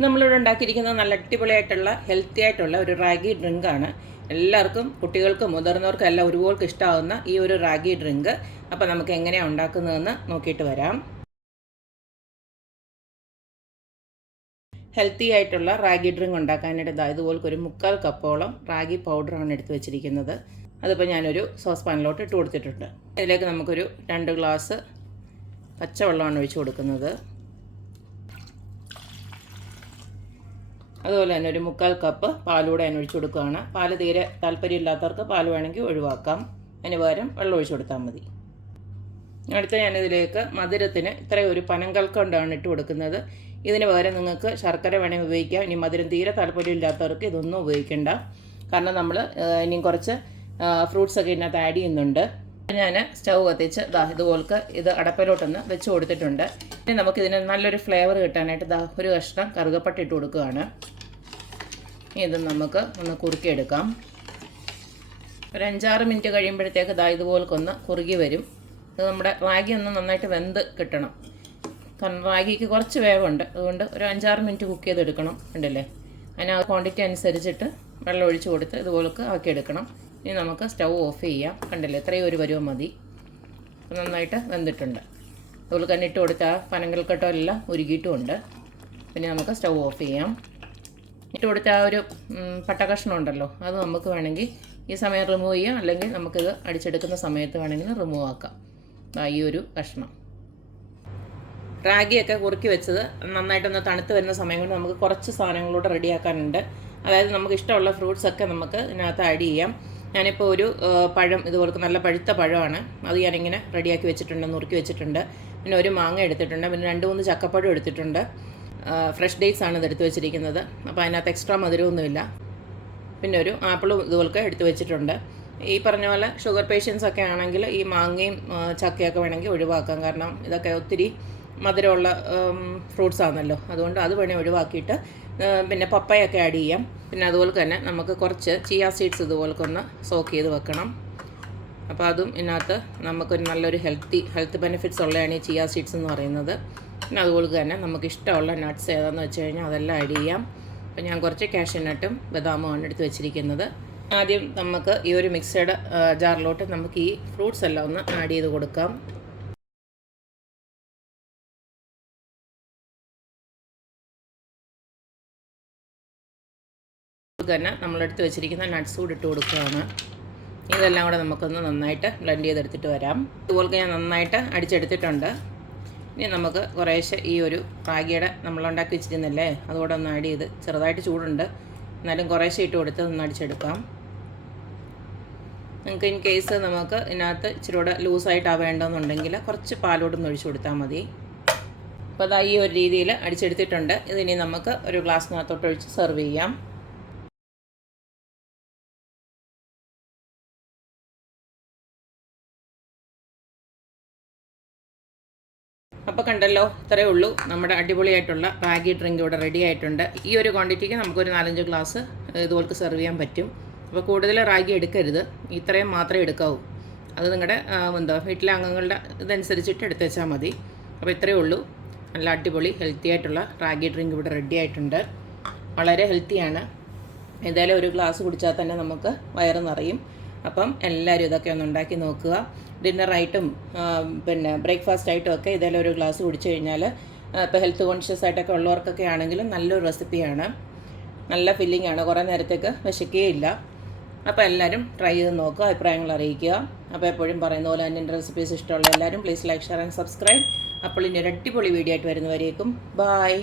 നമ്മളിവിടെ ഉണ്ടാക്കിയിരിക്കുന്നത് നല്ല അടിപൊളിയായിട്ടുള്ള ഹെൽത്തി ആയിട്ടുള്ള ഒരു റാഗി ഡ്രിങ്കാണ് എല്ലാവർക്കും കുട്ടികൾക്കും മുതിർന്നവർക്കും എല്ലാം ഒരുപോലെ ഇഷ്ടമാകുന്ന ഈ ഒരു റാഗി ഡ്രിങ്ക് അപ്പോൾ നമുക്ക് എങ്ങനെയാണ് ഉണ്ടാക്കുന്നതെന്ന് നോക്കിയിട്ട് വരാം. ഹെൽത്തി ആയിട്ടുള്ള റാഗി ഡ്രിങ്ക് ഉണ്ടാക്കാനായിട്ട് ഇതാ ഇതുപോലെ ഒരു മുക്കാൽ കപ്പോളം റാഗി പൗഡറാണ് എടുത്ത് വെച്ചിരിക്കുന്നത്. അതിപ്പോൾ ഞാനൊരു സോസ് പാനിലോട്ട് ഇട്ട് കൊടുത്തിട്ടുണ്ട്. ഇതിലേക്ക് നമുക്കൊരു രണ്ട് ഗ്ലാസ് പച്ചവെള്ളമാണ് ഒഴിച്ച് കൊടുക്കുന്നത്. അതുപോലെ തന്നെ ഒരു മുക്കാൽ കപ്പ് പാലൂടെ ഞാൻ ഒഴിച്ചു കൊടുക്കുകയാണ്. പാൽ തീരെ താല്പര്യമില്ലാത്തവർക്ക് പാൽ വേണമെങ്കിൽ ഒഴിവാക്കാം. അതിന് പകരം വെള്ളം ഒഴിച്ചു കൊടുത്താൽ മതി. അടുത്ത ഞാനിതിലേക്ക് മധുരത്തിന് ഇത്രയും ഒരു പനങ്കൽക്കൊണ്ടാണ് ഇട്ട് കൊടുക്കുന്നത്. ഇതിന് പകരം നിങ്ങൾക്ക് ശർക്കര വേണമെങ്കിൽ ഉപയോഗിക്കാം. ഇനി മധുരം തീരെ താല്പര്യമില്ലാത്തവർക്ക് ഇതൊന്നും ഉപയോഗിക്കേണ്ട. കാരണം നമ്മൾ ഇനിയും കുറച്ച് ഫ്രൂട്ട്സ് ഒക്കെ ഇതിനകത്ത് ആഡ് ചെയ്യുന്നുണ്ട്. ഞാൻ സ്റ്റൗ കത്തിച്ച് ദാ ഇതുപോലെ ഇത് അടപ്പിലോട്ടൊന്ന് വെച്ച് കൊടുത്തിട്ടുണ്ട്. ഇനി നമുക്കിതിന് നല്ലൊരു ഫ്ലേവർ കിട്ടാനായിട്ട് ദാ ഒരു കഷ്ണം കറുകപ്പട്ട ഇട്ട് കൊടുക്കുകയാണ്. ഇത് നമുക്ക് ഒന്ന് കുറുക്കിയെടുക്കാം. ഒരു അഞ്ചാറ് മിനിറ്റ് കഴിയുമ്പോഴത്തേക്ക് ദാ ഇതുപോലൊന്ന് കുറുകി വരും. ഇത് നമ്മുടെ റാഗി ഒന്ന് നന്നായിട്ട് വെന്ത് കിട്ടണം. കാരണം റാഗിക്ക് കുറച്ച് വേവുണ്ട്. അതുകൊണ്ട് ഒരു അഞ്ചാറ് മിനിറ്റ് കുക്ക് ചെയ്തെടുക്കണം ഉണ്ടല്ലേ അതിന് ക്വാണ്ടിറ്റി അനുസരിച്ചിട്ട് വെള്ളം ഒഴിച്ചു കൊടുത്ത് ഇതുപോലൊക്കെ ആക്കിയെടുക്കണം. ഇനി നമുക്ക് സ്റ്റൗ ഓഫ് ചെയ്യാം. കണ്ടില്ലേ? ഇത്രയും ഒരു പരുവം മതി. നന്നായിട്ട് വെന്തിട്ടുണ്ട്. അതുപോലെ തന്നെ ഇട്ട് കൊടുത്ത ആ പനങ്കൽക്കട്ടോ എല്ലാം ഉരുകിയിട്ടുമുണ്ട്. പിന്നെ നമുക്ക് സ്റ്റൗ ഓഫ് ചെയ്യാം. ഇട്ട് കൊടുത്ത ആ ഒരു പട്ടകഷ്ണം ഉണ്ടല്ലോ അത് നമുക്ക് വേണമെങ്കിൽ ഈ സമയം റിമൂവ് ചെയ്യാം. അല്ലെങ്കിൽ നമുക്കിത് അടിച്ചെടുക്കുന്ന സമയത്ത് വേണമെങ്കിൽ റിമൂവ് ആക്കാം. ഈ ഒരു കഷ്ണം. റാഗിയൊക്കെ കുറുക്കി വെച്ചത് നന്നായിട്ടൊന്ന് തണുത്ത് വരുന്ന സമയം കൊണ്ട് നമുക്ക് കുറച്ച് സാധനങ്ങളൂടെ റെഡിയാക്കാനുണ്ട് അതായത് നമുക്ക് ഇഷ്ടമുള്ള ഫ്രൂട്ട്സ് ഒക്കെ നമുക്ക് ഇതിനകത്ത് ആഡ് ചെയ്യാം. ഞാനിപ്പോൾ ഒരു പഴം ഇതുപോലെ നല്ല പഴുത്ത പഴമാണ്. അത് ഞാനിങ്ങനെ റെഡിയാക്കി വെച്ചിട്ടുണ്ട് നുറുക്കി വെച്ചിട്ടുണ്ട്. പിന്നെ ഒരു മാങ്ങ എടുത്തിട്ടുണ്ട്. പിന്നെ രണ്ട് മൂന്ന് ചക്കപ്പഴം എടുത്തിട്ടുണ്ട്. ഫ്രഷ് ഡേറ്റ്സ് ആണ് ഇത് എടുത്ത് വെച്ചിരിക്കുന്നത്. അപ്പോൾ അതിനകത്ത് എക്സ്ട്രാ മധുരമൊന്നുമില്ല. പിന്നെ ഒരു ആപ്പിളും ഇതുപോലൊക്കെ എടുത്ത് വെച്ചിട്ടുണ്ട്. ഈ പറഞ്ഞ പോലെ ഷുഗർ പേഷ്യൻസ് ഒക്കെ ആണെങ്കിൽ ഈ മാങ്ങയും ചക്കയൊക്കെ വേണമെങ്കിൽ ഒഴിവാക്കാം. കാരണം ഇതൊക്കെ ഒത്തിരി മധുരമുള്ള ഫ്രൂട്ട്സ് ആണല്ലോ. അതുകൊണ്ട് അത് വേണേൽ ഒഴിവാക്കിയിട്ട് പിന്നെ പപ്പയൊക്കെ ആഡ് ചെയ്യാം. പിന്നെ അതുപോലെ തന്നെ നമുക്ക് കുറച്ച് ചിയ സീഡ്സ് ഇതുപോലൊക്കെ ഒന്ന് സോക്ക് ചെയ്ത് വെക്കണം. അപ്പോൾ അതും ഇതിനകത്ത് നമുക്കൊരു നല്ലൊരു ഹെൽത്തി ഹെൽത്ത് ബെനിഫിറ്റ്സ് ഉള്ളതാണ് ഈ ചിയ സീഡ്സ് എന്ന് പറയുന്നത്. പിന്നെ അതുപോലെ തന്നെ നമുക്ക് ഇഷ്ടമുള്ള നട്ട്സ് ഏതാണെന്ന് വെച്ച് കഴിഞ്ഞാൽ അതെല്ലാം ആഡ് ചെയ്യാം. അപ്പോൾ ഞാൻ കുറച്ച് കാഷ്യനട്ടും ബദാമുമാണ് എടുത്ത് വെച്ചിരിക്കുന്നത്. ആദ്യം നമുക്ക് ഈ ഒരു മിക്സഡ് ജാറിലോട്ട് നമുക്ക് ഈ ഫ്രൂട്ട്സ് എല്ലാം ഒന്ന് ആഡ് ചെയ്ത് കൊടുക്കാം. തന്നെ നമ്മളെടുത്ത് വെച്ചിരിക്കുന്ന നട്ട്സ് കൂടി ഇട്ട് കൊടുക്കുകയാണ്. ഇതെല്ലാം കൂടെ നമുക്കൊന്ന് നന്നായിട്ട് ബ്ലെൻഡ് ചെയ്തെടുത്തിട്ട് വരാം. ഇതുപോലെ ഞാൻ നന്നായിട്ട് അടിച്ചെടുത്തിട്ടുണ്ട്. ഇനി നമുക്ക് കുറേശ്ശെ ഈ ഒരു റാഗിയുടെ നമ്മളുണ്ടാക്കി വെച്ചിരുന്നില്ലേ അതുകൂടെ ഒന്ന് ആഡ് ചെയ്ത് ചെറുതായിട്ട് ചൂടുണ്ട്. എന്നാലും കുറേശ്ശെ ഇട്ട് കൊടുത്ത് ഒന്ന് അടിച്ചെടുക്കാം. നിങ്ങൾക്ക് ഇൻ കേസ് നമുക്ക് ഇതിനകത്ത് ഇച്ചിരി കൂടെ ലൂസായിട്ടാണ് വേണ്ടതെന്നുണ്ടെങ്കിൽ കുറച്ച് പാലോട് ഒന്ന് ഒഴിച്ചു കൊടുത്താൽ മതി. അപ്പോൾ അതാ ഈ ഒരു രീതിയിൽ അടിച്ചെടുത്തിട്ടുണ്ട്. ഇതിനി നമുക്ക് ഒരു ഗ്ലാസ്സിനകത്തോട്ട് ഒഴിച്ച് സെർവ് ചെയ്യാം. അപ്പോൾ കണ്ടല്ലോ ഇത്രയേ ഉള്ളൂ. നമ്മുടെ അടിപൊളിയായിട്ടുള്ള റാഗി ഡ്രിങ്ക് ഇവിടെ റെഡി ആയിട്ടുണ്ട്. ഈ ഒരു ക്വാണ്ടിറ്റിക്ക് നമുക്കൊരു നാലഞ്ച് ഗ്ലാസ് ഇതുപോലെ സെർവ് ചെയ്യാൻ പറ്റും. അപ്പോൾ കൂടുതൽ റാഗി എടുക്കരുത്. ഇത്രയും മാത്രമേ എടുക്കാവൂ. അത് നിങ്ങളുടെ എന്താ വീട്ടിലെ അംഗങ്ങളുടെ ഇതനുസരിച്ചിട്ട് എടുത്തുവെച്ചാൽ മതി. അപ്പോൾ ഇത്രയേ ഉള്ളൂ. നല്ല അടിപൊളി ഹെൽത്തി ആയിട്ടുള്ള റാഗി ഡ്രിങ്ക് ഇവിടെ റെഡി ആയിട്ടുണ്ട്. വളരെ ഹെൽത്തിയാണ് ഏതായാലും ഒരു ഗ്ലാസ് കുടിച്ചാൽ തന്നെ നമുക്ക് വയറ് നിറയും. അപ്പം എല്ലാവരും ഇതൊക്കെ ഒന്ന് ഉണ്ടാക്കി നോക്കുക. ഡിന്നറായിട്ടും പിന്നെ ബ്രേക്ക്ഫാസ്റ്റ് ആയിട്ടും ഒക്കെ ഇതേലും ഒരു ഗ്ലാസ് കുടിച്ചു കഴിഞ്ഞാൽ ഇപ്പോൾ ഹെൽത്ത് കോൺഷ്യസ് ആയിട്ടൊക്കെ ഉള്ളവർക്കൊക്കെ ആണെങ്കിലും നല്ലൊരു റെസിപ്പിയാണ് നല്ല ഫില്ലിംഗ് ആണ്. കുറേ നേരത്തേക്ക് വിശക്കുകയില്ല. അപ്പോൾ എല്ലാവരും ട്രൈ ചെയ്ത് നോക്കുക അഭിപ്രായങ്ങൾ അറിയിക്കുക. അപ്പോൾ എപ്പോഴും പറയുന്ന പോലെ എന്റെ റെസിപ്പീസ് ഇഷ്ടമുള്ള എല്ലാവരും please like share and subscribe അപ്പോൾ ഇനി ഒരു അടിപൊളി വീഡിയോ ആയിട്ട് വരുന്നവരേക്കും. ബായ്